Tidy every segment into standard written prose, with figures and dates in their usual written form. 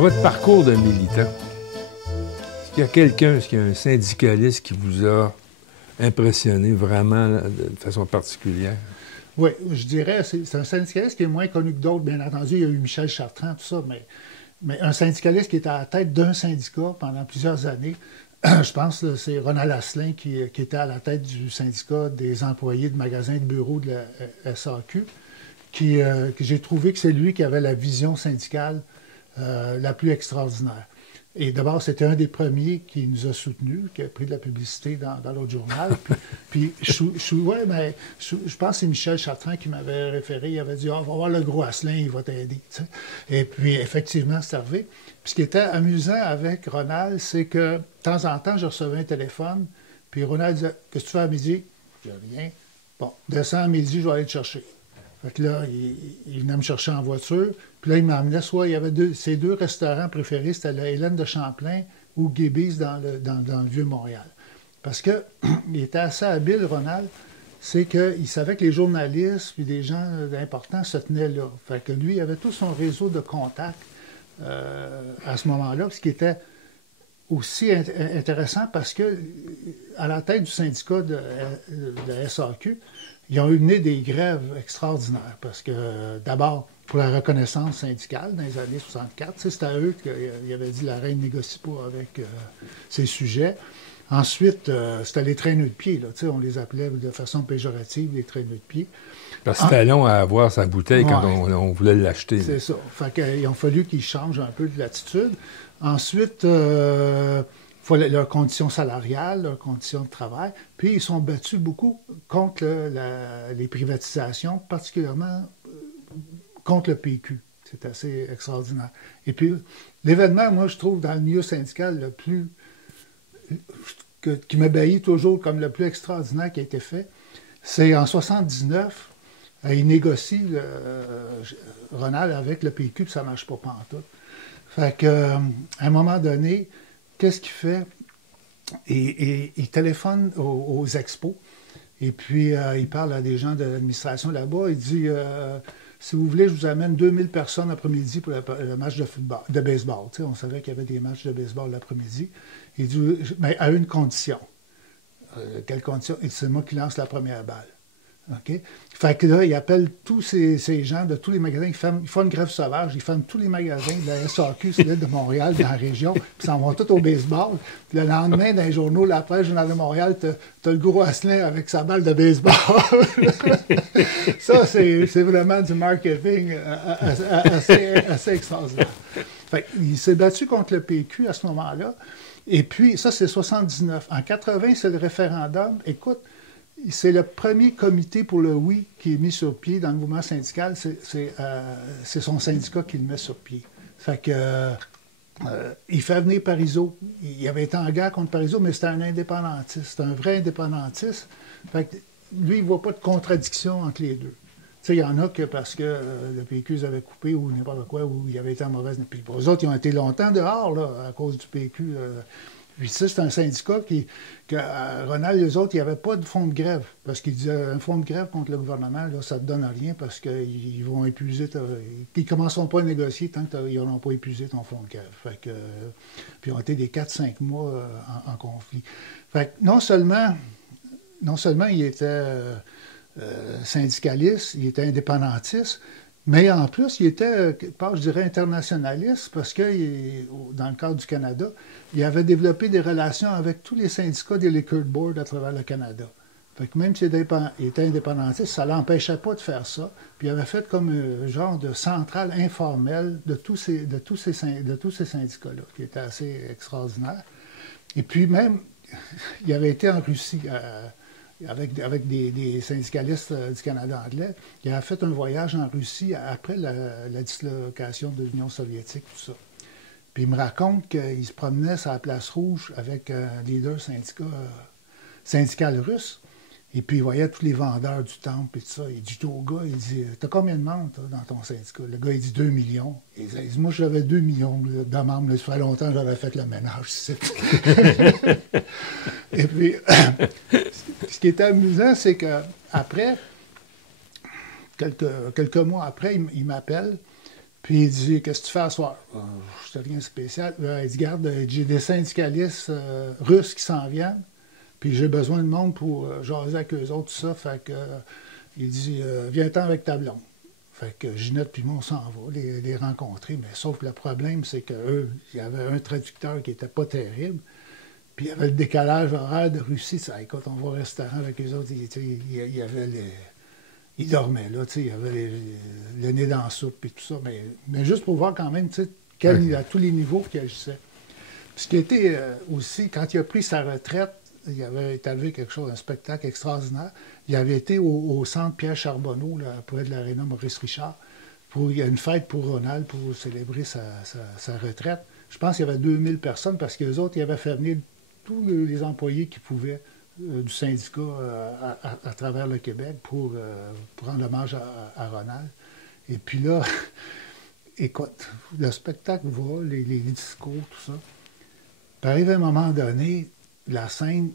Dans votre parcours de militant, est-ce qu'il y a quelqu'un, est-ce qu'il y a un syndicaliste qui vous a impressionné vraiment de façon particulière? Oui, je dirais, c'est un syndicaliste qui est moins connu que d'autres, bien entendu. Il y a eu Michel Chartrand, tout ça, mais un syndicaliste qui était à la tête d'un syndicat pendant plusieurs années, je pense que c'est Ronald Asselin qui était à la tête du syndicat des employés de magasins de bureaux de la SAQ, que j'ai trouvé que c'est lui qui avait la vision syndicale la plus extraordinaire. Et d'abord, c'était un des premiers qui nous a soutenus, qui a pris de la publicité dans l'autre journal. Puis je pense que c'est Michel Chartrand qui m'avait référé. Il avait dit « on va voir le gros Asselin, il va t'aider. » Et puis, effectivement, c'est arrivé. Puis ce qui était amusant avec Ronald, c'est que de temps en temps, je recevais un téléphone, puis Ronald disait « Qu'est-ce que tu fais à midi? » Je dis « Rien. » Bon, descends à midi, je vais aller te chercher. Fait que là, il venait me chercher en voiture. Puis là, il m'emmenait soit il y avait ses deux restaurants préférés, c'était la Hélène de Champlain ou Gibby's dans le Vieux-Montréal. Parce qu'il était assez habile, Ronald, c'est qu'il savait que les journalistes puis des gens importants se tenaient là. Fait que lui, il avait tout son réseau de contacts à ce moment-là, ce qui était aussi intéressant parce que à la tête du syndicat de la SAQ, ils ont eu mené des grèves extraordinaires parce que, d'abord, pour la reconnaissance syndicale dans les années 64, c'était à eux qu'il avait dit la reine négocie pas avec ces sujets. Ensuite, c'était les traîneaux de pied, là, on les appelait de façon péjorative, les traîneaux de pied. Parce que c'était long à avoir sa bouteille quand on voulait l'acheter. C'est ça. Fait qu'il a fallu qu'ils changent un peu de l'attitude. Ensuite, leurs conditions salariales, leurs conditions de travail. Puis, ils sont battus beaucoup contre les privatisations, particulièrement contre le PQ. C'est assez extraordinaire. Et puis, l'événement, moi, je trouve, dans le milieu syndical, le plus... qui m'ébahit toujours comme le plus extraordinaire qui a été fait, c'est en 79, il négocie Ronald avec le PQ, puis ça ne marche pas pantoute. Fait qu'à un moment donné, qu'est-ce qu'il fait? Il téléphone aux expos, et puis il parle à des gens de l'administration là-bas. Il dit si vous voulez, je vous amène 2000 personnes l'après-midi pour le match de baseball. Tu sais, on savait qu'il y avait des matchs de baseball l'après-midi. Il dit mais à une condition. Quelle condition? Il dit c'est moi qui lance la première balle. OK? Fait que là, il appelle tous ces gens de tous les magasins. Ils font une grève sauvage. Ils ferment tous les magasins de la SAQ sur l'île de Montréal, dans la région. Puis ils s'en vont tous au baseball. Puis le lendemain, dans les journaux, la presse, Journal de Montréal, t'as le gros Asselin avec sa balle de baseball. Ça, c'est vraiment du marketing assez extraordinaire. Fait qu'il s'est battu contre le PQ à ce moment-là. Et puis, ça, c'est 79. En 80, c'est le référendum. Écoute, c'est le premier comité pour le oui qui est mis sur pied dans le mouvement syndical. C'est son syndicat qui le met sur pied. Fait que il fait venir Parizeau. Il avait été en guerre contre Parizeau, mais c'était un indépendantiste. C'était un vrai indépendantiste. Fait que lui, il ne voit pas de contradiction entre les deux. Tu sais, il y en a que parce que le PQ les avait coupés ou n'importe quoi, ou il avait été en mauvaise... Puis pour eux autres, ils ont été longtemps dehors, là, à cause du PQ. Puis ça, c'est un syndicat que Ronald et les autres, il n'y avait pas de fonds de grève. Parce qu'ils disaient, un fonds de grève contre le gouvernement, là, ça ne te donne rien parce qu'ils vont épuiser... Ils ne commenceront pas à négocier tant qu'ils n'auront pas épuisé ton fonds de grève. Fait que, puis ils ont été des 4-5 mois en conflit. Fait que non seulement il était syndicaliste, il était indépendantiste, mais en plus, il était, je dirais, internationaliste parce que, dans le cadre du Canada, il avait développé des relations avec tous les syndicats des Liquor Board à travers le Canada. Fait que même s'il était indépendantiste, ça ne l'empêchait pas de faire ça. Puis il avait fait comme un genre de centrale informelle de tous ces syndicats-là, qui était assez extraordinaire. Et puis même, il avait été en Russie avec des syndicalistes du Canada anglais. Il a fait un voyage en Russie après la dislocation de l'Union soviétique, tout ça. Puis il me raconte qu'il se promenait sur la place Rouge avec un leader syndical russe. Et puis il voyait tous les vendeurs du temple et tout ça. Il dit au gars, il dit « T'as combien de membres toi, dans ton syndicat? » Le gars, il dit 2 millions. Il dit « Moi, j'avais 2 millions de membres. Ça fait longtemps que j'avais fait le ménage ici. » Et puis, ce qui était amusant, c'est qu'après, quelques mois après, il m'appelle. Puis il dit, qu'est-ce que tu fais à soir? Je ne rien de spécial. Il dit, garde, j'ai des syndicalistes russes qui s'en viennent, puis j'ai besoin de monde pour jaser avec eux autres, tout ça. Fait que, il dit, viens-t'en avec ta blonde. Fait que Ginette puis moi, on s'en va, les rencontrer. Mais sauf que le problème, c'est qu'eux, il y avait un traducteur qui n'était pas terrible. Puis il y avait le décalage horaire de Russie. Ça, écoute, on va au restaurant avec eux autres. Il y avait les... Il dormait, là, tu sais, il y avait le nez dans la soupe et tout ça. Mais juste pour voir quand même, tu sais, à tous les niveaux qu'il agissait. Puis ce qui était aussi, quand il a pris sa retraite, il avait établi quelque chose, un spectacle extraordinaire. Il avait été au centre Pierre Charbonneau, là, près de l'aréna Maurice Richard. Il y a une fête pour Ronald, pour célébrer sa retraite. Je pense qu'il y avait 2000 personnes parce que les autres, ils avaient fait venir tous les employés qui pouvaient du syndicat à travers le Québec pour rendre hommage à Ronald. Et puis là, écoute, le spectacle va, les discours, tout ça. Puis arrive à un moment donné, la scène,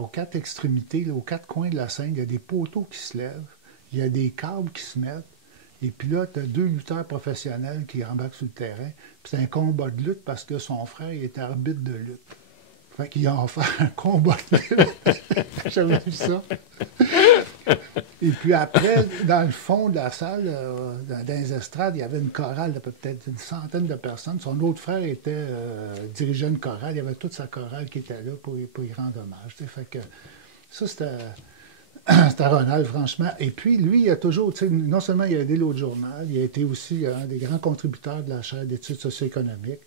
aux quatre extrémités, là, aux quatre coins de la scène, il y a des poteaux qui se lèvent, il y a des câbles qui se mettent, et puis là, tu as 2 lutteurs professionnels qui embarquent sur le terrain. Puis c'est un combat de lutte parce que son frère il était arbitre de lutte. Fait qu'il a offert un combat de lutte. J'avais vu ça. Et puis après, dans le fond de la salle, dans les estrades, il y avait une chorale de peut-être une centaine de personnes. Son autre frère était dirigeant une chorale. Il y avait toute sa chorale qui était là pour y rendre hommage. T'sais. Fait que ça, c'était Ronald, franchement. Et puis, lui, il a toujours, non seulement il a aidé l'autre journal, il a été aussi un des grands contributeurs de la chaire d'études socio-économiques.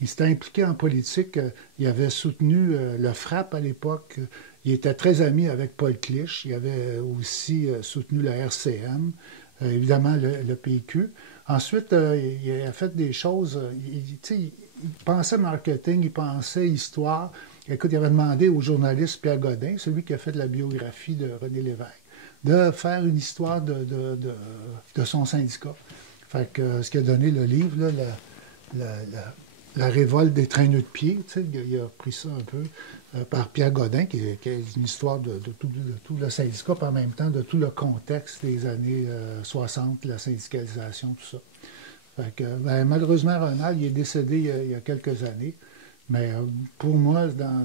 Il s'était impliqué en politique. Il avait soutenu le FRAPP à l'époque. Il était très ami avec Paul Clich. Il avait aussi soutenu la RCM, évidemment le PQ. Ensuite, il a fait des choses. Il pensait marketing, il pensait histoire. Écoute, il avait demandé au journaliste Pierre Godin, celui qui a fait de la biographie de René Lévesque, de faire une histoire de son syndicat. Fait que ce qui a donné le livre, là, la révolte des traîneaux de pied, il a pris ça un peu par Pierre Godin, qui est une histoire de tout le syndicat, puis en même temps de tout le contexte des années 60, la syndicalisation, tout ça. Fait que, malheureusement, Ronald, il est décédé il y a quelques années, mais pour moi, dans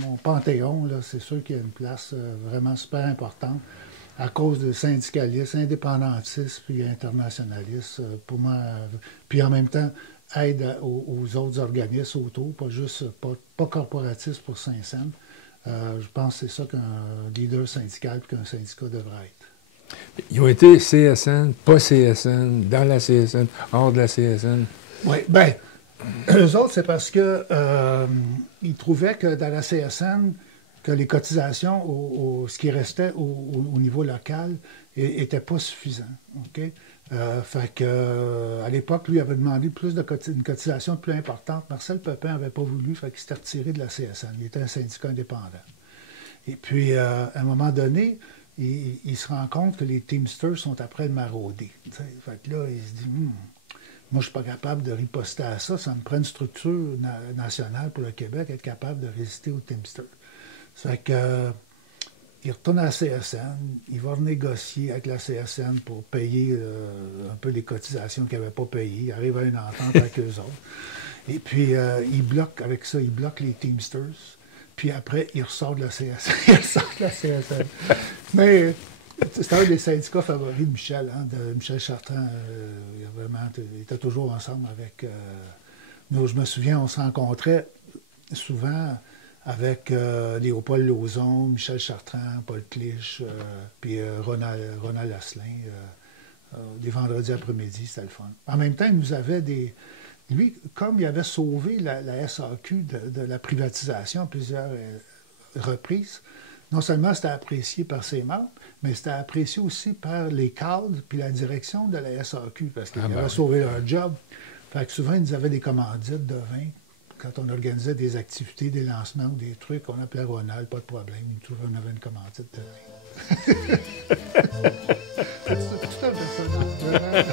mon panthéon, là, c'est sûr qu'il y a une place vraiment super importante à cause de syndicalistes, indépendantistes, puis internationalistes, pour moi, puis en même temps, aide aux autres organismes autour, pas juste, pas corporatistes pour Saint-Saëns. Je pense que c'est ça qu'un leader syndical et qu'un syndicat devrait être. Ils ont été CSN, pas CSN, dans la CSN, hors de la CSN. Oui, bien, eux autres, c'est parce que ils trouvaient que dans la CSN, que les cotisations, ce qui restait au niveau local, n'étaient pas suffisants. OK? Fait que, à l'époque, lui avait demandé une cotisation plus importante. Marcel Pepin n'avait pas voulu, fait qu'il s'était retiré de la CSN. Il était un syndicat indépendant. Et puis, à un moment donné, il se rend compte que les Teamsters sont après le marauder. T'sais. Fait que là, il se dit, moi, je ne suis pas capable de riposter à ça. Ça me prend une structure nationale pour le Québec, être capable de résister aux Teamsters. Fait que... il retourne à la CSN, il va renégocier avec la CSN pour payer un peu les cotisations qu'il n'avait pas payées. Il arrive à une entente avec eux autres. Et puis, il bloque avec ça, il bloque les Teamsters. Puis après, il ressort de la CSN. Mais c'est un des syndicats favoris de Michel, de Michel Chartrand. Il était toujours ensemble avec... nous, je me souviens, on se rencontrait souvent... avec Léopold Lauzon, Michel Chartrand, Paul Clich, puis Ronald Asselin, des vendredis après-midi, c'était le fun. En même temps, il nous avait des... Lui, comme il avait sauvé la SAQ de la privatisation à plusieurs reprises, non seulement c'était apprécié par ses membres, mais c'était apprécié aussi par les cadres puis la direction de la SAQ, parce qu'il avait sauvé leur job. Fait que souvent, ils nous avaient des commandites de vin. Quand on organisait des activités, des lancements ou des trucs, on appelait Ronald, pas de problème. On avait une commandite de vin. C'est tout un personnage.